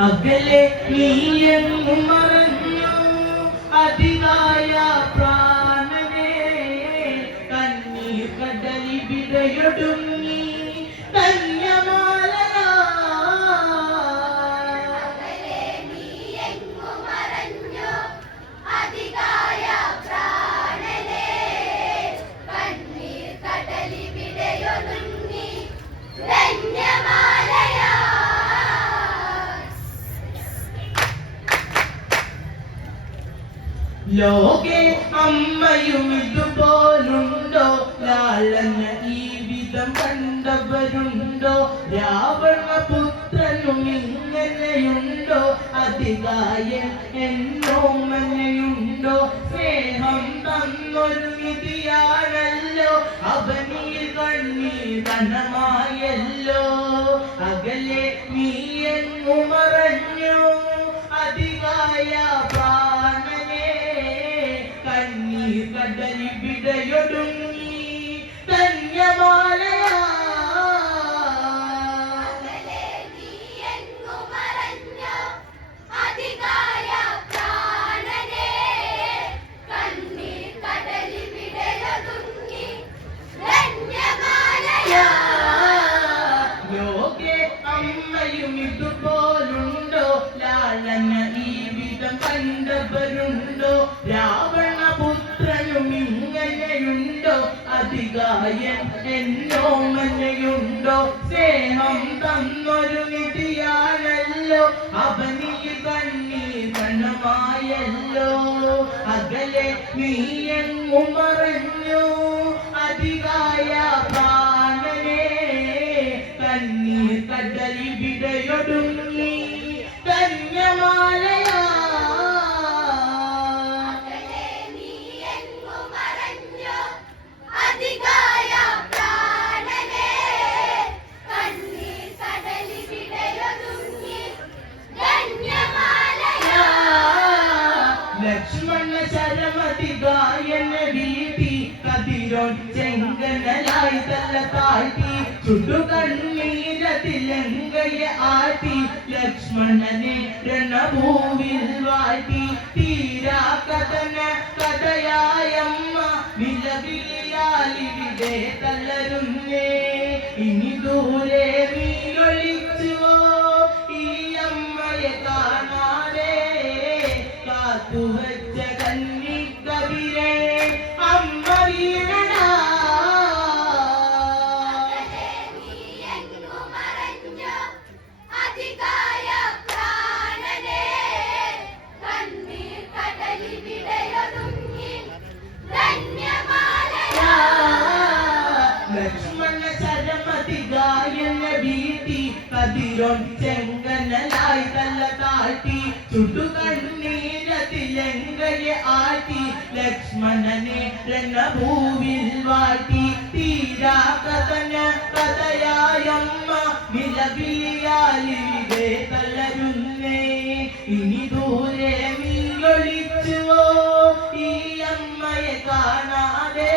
അകലെ നീയെങ്ങും മറഞ്ഞു അതികായ പ്രാണനെ കണ്ണീർ കടലി വിടയൊടുങ്ങി ലോകെ അമ്മയും ഇതുപോലുണ്ടോ ലാളന ഈ വിധം കണ്ടവരുണ്ടോ രാവണപുത്രനും ഇങ്ങനെയുണ്ടോ അതികായൻ എന്നോമനയുണ്ടോ സ്നേഹം തന്നൊരു നിധിയാണല്ലോ അവനിൽ കണ്ണീർ കണമായല്ലോ അകലെ നീ എങ്ങു മറഞ്ഞു അതികായ കടലി വിടയൊടുങ്ങി ധന്യമാലയാ ലോകെ അമ്മയും ഇതുപോലുണ്ടോ ലാളന ഈ വിധം കണ്ടവരുണ്ടോ രാവണപുത്രനും ഇങ്ങനെയുണ്ടോ അതികായൻ എന്നോമനയുണ്ടോ സ്നേഹം തന്നൊരു നിധിയാണല്ലോ അവനിൽ കണ്ണീർ കണമായല്ലോ അകലെ നീ എങ്ങു മറഞ്ഞു അതികായ പ്രാണനെ കണ്ണീർ കടലി വിടയൊടുങ്ങി ധന്യമാലയാ ലക്ഷ്മണ ശരമതികായന വീട്ടി കതിരോൻ ചെങ്കനലായി തല താഴ്ത്തി ചുടുകണ്ണീരതിലങ്കയെ ആട്ടി ലക്ഷ്മണനെ രണഭൂവിൽ വാഴ്ത്തി തീരാ കഥന കഥയായമ്മ വിലവിളിയാലിവിടെ തളരുന്നേ ഇനി ദൂരെ നീ ഒളിച്ചുവോ ഈ അമ്മയെ കാണാതെ കാത്തുവച്ച കന്നിക്കവിരെ അമ്മ വീണടാ ലക്ഷ്മണ ശരമതികായന വീട്ടി കതിരോൻ ചെങ്കനലായി തല താഴ്ത്തി ചുടുകണ്ണീരതിലങ്കയെ ആട്ടി ലക്ഷ്മണനെ രണഭൂവിൽ വാഴ്ത്തി തീരാ കഥന കഥയായമ്മ വിലവിളിയാലിവിടെ തളരുന്നേ ഇനി ദൂരെ നീ ഒളിച്ചുവോ ഈ അമ്മയെ കാണാതെ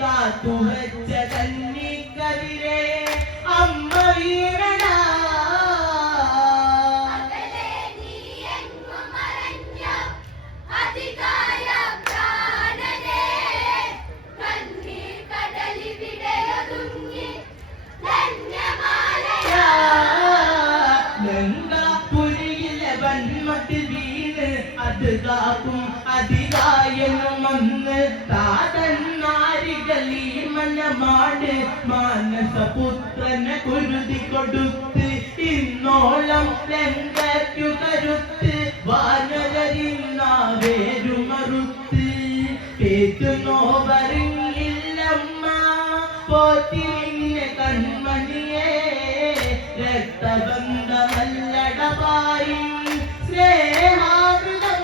കാത്തുവച്ച കന്നിക്കതിരെ അമ്മ വീണടാ ലങ്കാപുരിയിലെ വന്മത്തിൽ വീണ് അത് കാക്കും അതികായനും വന്ന് താതന്നാരികളീ മനമാട് മാനസപുത്രനെ കുരുതി കൊടുത്ത് ഇന്നോളം ലങ്കയ്ക്കു കരുത്ത് വാനകരിന്നാവേരുമറുത്ത് കേറ്റുനോവറിങ്ങില്ലമ്മ പോറ്റി നിന്നെ കൺമണിയെ രക്തബന്ധമല്ലടപായി സ്നേഹാമൃതം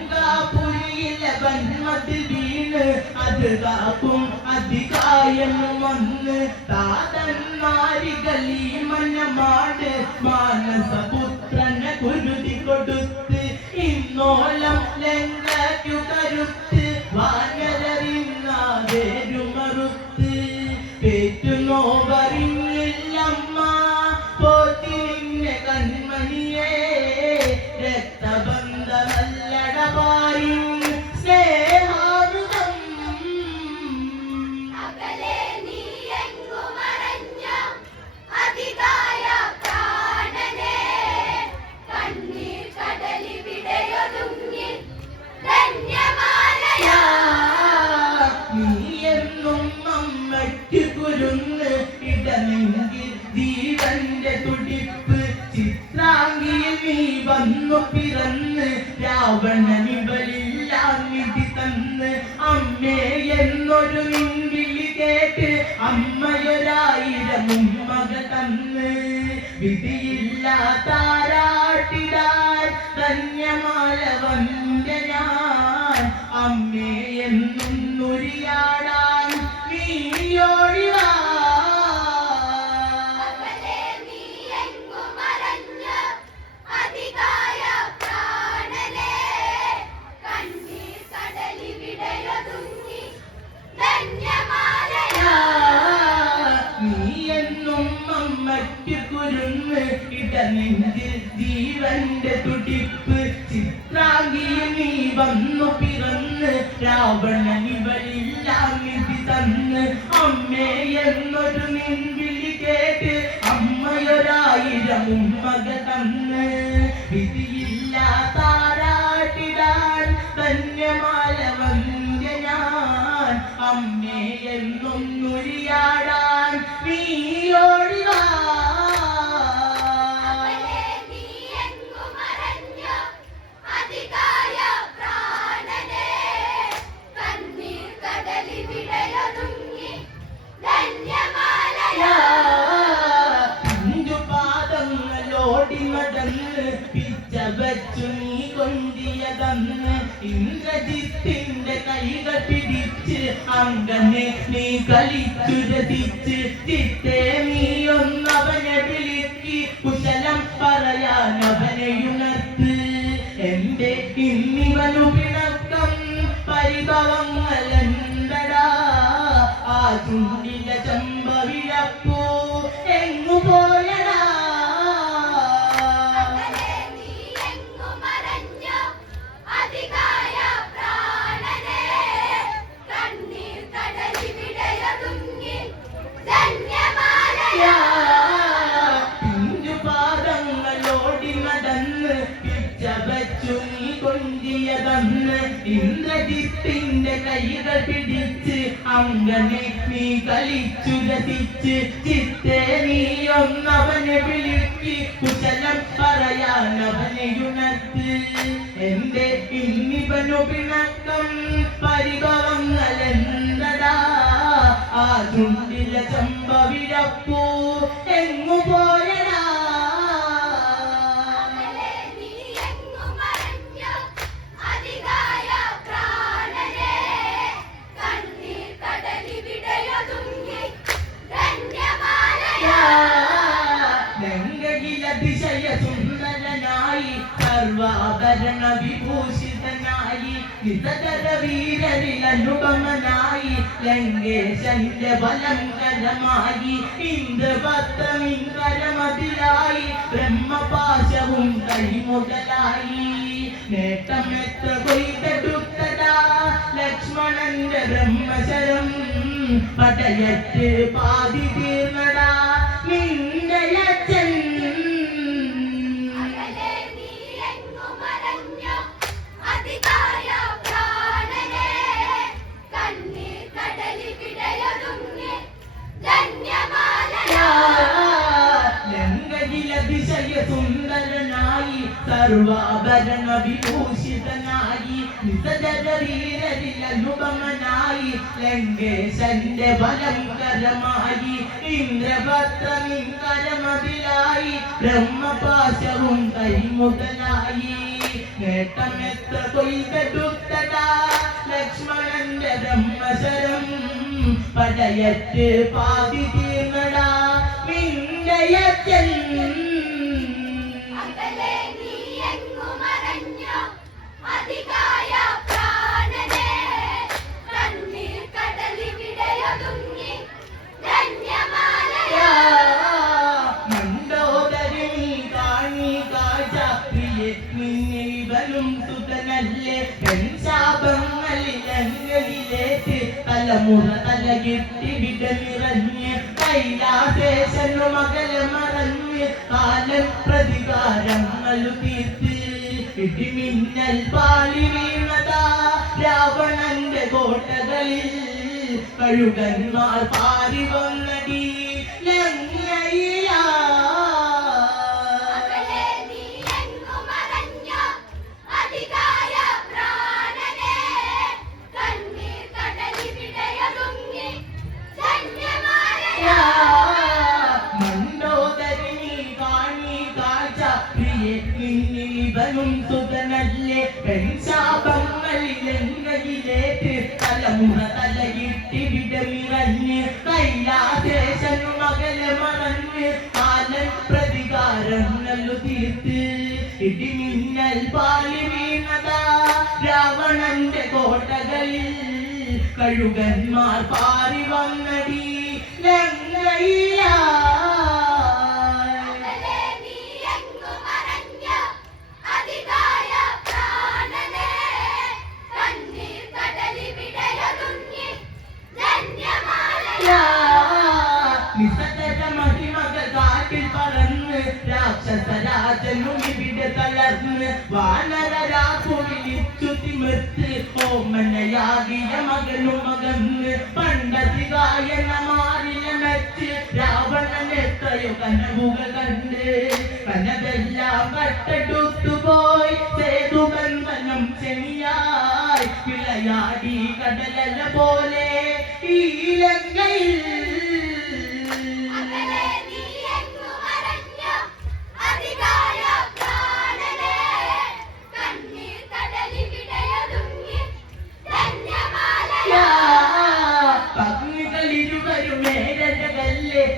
ലങ്കാപുരിയിലെ വന്മത്തിൽ വീണ് അത് കാക്കും അതികായനും വന്ന് താതന്നാരികളീ മനമാട് മാന വന്നു പിറന്ന് രാവണനിവളില്ലാം നിധി തന്ന് അമ്മേ എന്നൊരു നിൻവിളി കേട്ട് അമ്മയൊരായിരം ഉമ്മക തന്ന് വിധിയില്ലാതാരാട്ടിടാൻ ധന്യമാല വന്ന ഞാൻ അമ്മേ എന്നും നുരിയാടാൻ നീയോടിവാ കുരുന്ന് ഇടനെഞ്ചിൽ ജീവന്റെ തുടിപ്പ് ചിത്രാംഗിയിൽ നീ വന്നു പിറന്ന് രാവണനിവളില്ലാം നിധി തന്ന് അമ്മേ എന്നൊരു നിൻവിളി കേട്ട് അമ്മയൊരായിരം ഉമ്മക തന്ന് വിധിയില്ലാതാരാട്ടിടാൻ ധന്യമാല വന്യ ഞാൻ അമ്മേ എന്നും നുരിയാടാൻ നീയോടിവാ പിച്ചവച്ചു നീ കൊണ്ടിയതന്ന് ഇന്ദ്രജിത്തിന്റെ കൈകൾ പിടിച്ച് അങ്ങനെ നീ കളിച്ചു രസിച്ച് ചിത്തേ നീ ഒന്നവനെ വിളിക്ക് കുശലം പറയാൻ അവനെയുണർത്ത് എന്റെ ഇന്നിവനു പിണക്കം പരിഭവങ്ങളെന്തടാ ആ ചുണ്ടിലെ ചമ്പവിഴപ്പൂ എങ്ങു പോയടാ ഇന്ദ്രജിത്തിന്റെ കൈകൾ പിടിച്ച് അങ്ങനെ നീ കളിച്ചു രസിച്ച് ചിത്തേ നീ ഒന്നവനെ വിളിക്ക് കുശലം പറയാൻ അവനെയുണർത്ത് എന്റെ ഇന്നിവനു പിണക്കം പരിഭവങ്ങളെന്തടാ ആ ചുണ്ടിലെ ചമ്പവിഴപ്പൂ എങ്ങു പോയടാ സുന്ദരനായി സർവാഭരണ വിഭൂഷിതനായി നിതര വീരരിൽ അനുപമനായി ലങ്കേശന്റെ ബലങ്കരമായി ഇന്ദ്രപത്രമിങ്കരമതിലായി ബ്രഹ്മപാശവും കൈമുതലായി നേട്ടമെത്ര കൊയ്തെടുത്തതാ ലക്ഷ്മണന്റെ ബ്രഹ്മശരം പടയറ്റ് പാതി തീർന്നടാ നിന്റെ അച്ഛൻ സുന്ദരനായി സർവാഭരണ വിഭൂഷിതനായി നിതര വീരരിൽ അനുപമനായി ലങ്കേശന്റെ ബലങ്കരമായി ഇന്ദ്രപത്രമിങ്കരമതിലായി ബ്രഹ്മപാശവും കൈമുതലായി നേട്ടമെത്ര കൊയ്തെടുത്തടാ ലക്ഷ്മണന്റെ ബ്രഹ്മശരം പടയറ്റ് പാതി തീർന്നടാ നിന്റെയച്ഛൻ തലമുറ തലകിട്ടി വിടനിറഞ്ഞ് കൈലാസേശനു മകളെ മറഞ്ഞ് കാലം പ്രതികാരങ്ങളു തീർത്ത് ഇടിമിന്നൽ പാളി വീണതാ രാവണന്റെ കോട്ടകളിൽ കഴുകന്മാർ പാരി വന്നടി ലങ്കയിലാ നബിയെ നിന്നിവനും സുതനല്ലേ പെൺശാപങ്ങളിലെങ്ങയിലേറ്റ് തലമുറ തലയിട്ട് വിടമിറഞ്ഞ് കൈലാശേഷനു മകളെ മറഞ്ഞ് കാലൻ പ്രതികാരങ്ങളു തീർത്ത് ഇടിമിന്നൽ പാലി വീണതാ രാവണന്റെ കോട്ടകളിൽ കഴുകന്മാർ പാറി വന്നടി ലങ്കയില രാക്ഷസരാജനുമിവിടെ തളർന്ന് വാനരരാജു വിളിച്ചു തിമിർത്ത് ഓമനയാകിയ മകനും മകന്ന് പണ്ടതികായന മാറിലമച്ച് രാവണൻ എത്രയോ കനവുകൾ കണ്ട് കനവെല്ലാം കട്ടെടുത്തുപോയി സേതുബന്ധനം ശനിയായി വിളയാടി കടലല പോലെ ഈ ലങ്കയിൽ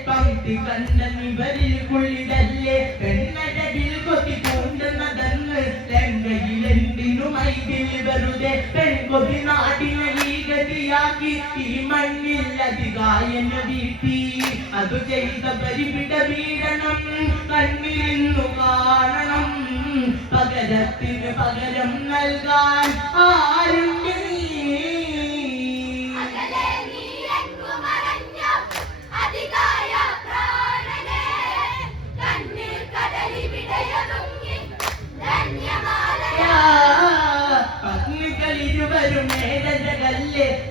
പങ്ക്തി കണ്ടനിവരിൽ കുളിതല്ലേ പെണ്ണഴകിൽ കൊത്തി പൂണ്ടുന്നതെന്ന് ലങ്കയിലെന്തിനു മൈതിൽ വെറുതെ പെൺകൊതി നാടിനെ ഈ ഗതിയാക്കി ഈ മണ്ണിൽ അധികായന വീട്ടി അതു ചെയ്ത പരിപിട പീഡനം കണ്ണിലിന്നു കാണണം പകരത്തിന് പകരം നൽകാൻ ആരുണ്ട് നീ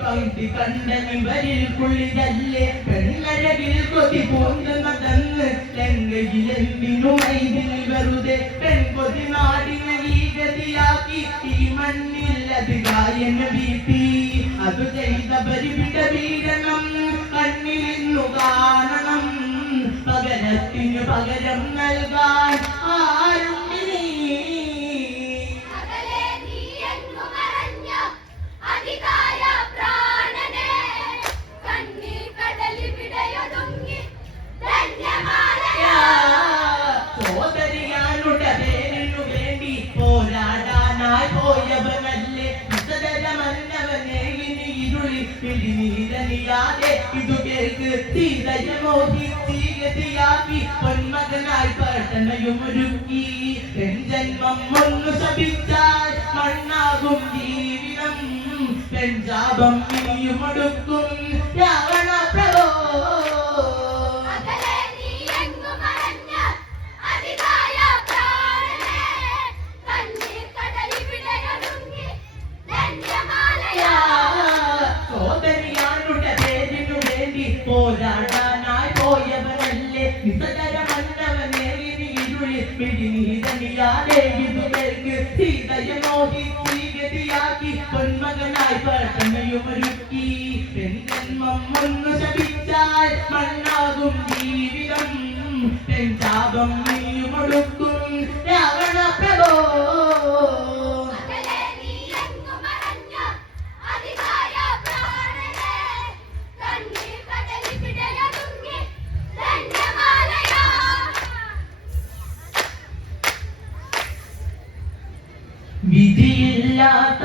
പങ്ക്തി കണ്ടനിവരിൽ കുളിതല്ലേ പെണ്ണഴകിൽ കൊതി പൂണ്ടുന്നതെന്ന് ലങ്കയിലെന്തിനു മൈതിൽ വെറുതെ പെൺകൊതി നാടിനെ ഈ ഗതിയാക്കി ഈ മണ്ണിൽ അധികായന വീട്ടി അതു ചെയ്ത പരിപിട പീഡനം കണ്ണിലിന്നു കാണണം പകരത്തിനു പകരം നൽകാൻ ആരുണ്ട് നീ സോദരിയാനുടെ പേരിനു വേണ്ടി പോരാടാനായി പോയവനല്ലേ വിസതരമന്നവനെ ഇനി ഇരുളി പിടിനീരണിയാതെ ഇതു കേൾക്ക് സീതയെ മോഹിച്ചീഗതിയാക്കി പൊന്മകനായി പട്ടണയും ഒരുക്കി ജന്മം ഒന്നു ശപിച്ചാൽ മണ്ണാകും ജീവിതം പെൺജാപം ഇനിയും ഒടുക്കും രാവണ പ്രഭോ സോദരിയാനുടെ പേരിനു വേണ്ടി പോരാടാനായി പോയവനല്ലേ വിസകരമന്നവനെ ഇനി ഇരുളി പിടിനീരണിയാതെ ഇതുകൾക്ക് സീതയെ മോഹിച്ച് ഗതിയാക്കി പൊന്മകനായി പട്ടണയുമൊരുക്കി ജന്മം ഒന്നു ശപിച്ചാൽ മണ്ണാകും ജീവിതം പെൺചാപം നീയും ഒടുക്കും രാവണ പ്രഭോ വിധിയില്ലാത്ത